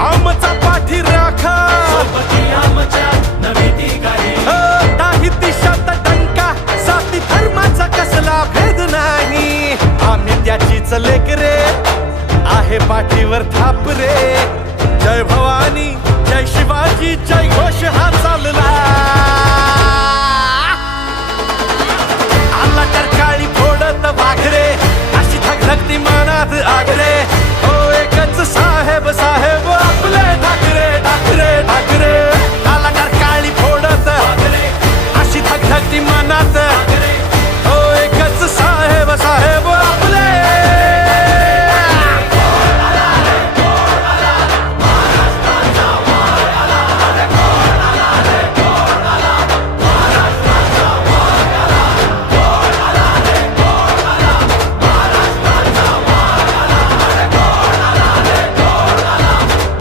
आमचा पाठी राखा नाही दिशात डंका जाती धर्माचा कसला भेद नाही आम्ही त्याचीच लेकरे आहे पाठीवर थाप रे जय भवानी जय शिवाजी जय घोष हा चालला आला तर काळी फोडत वाघरे अशी धगधगती मनात आगरे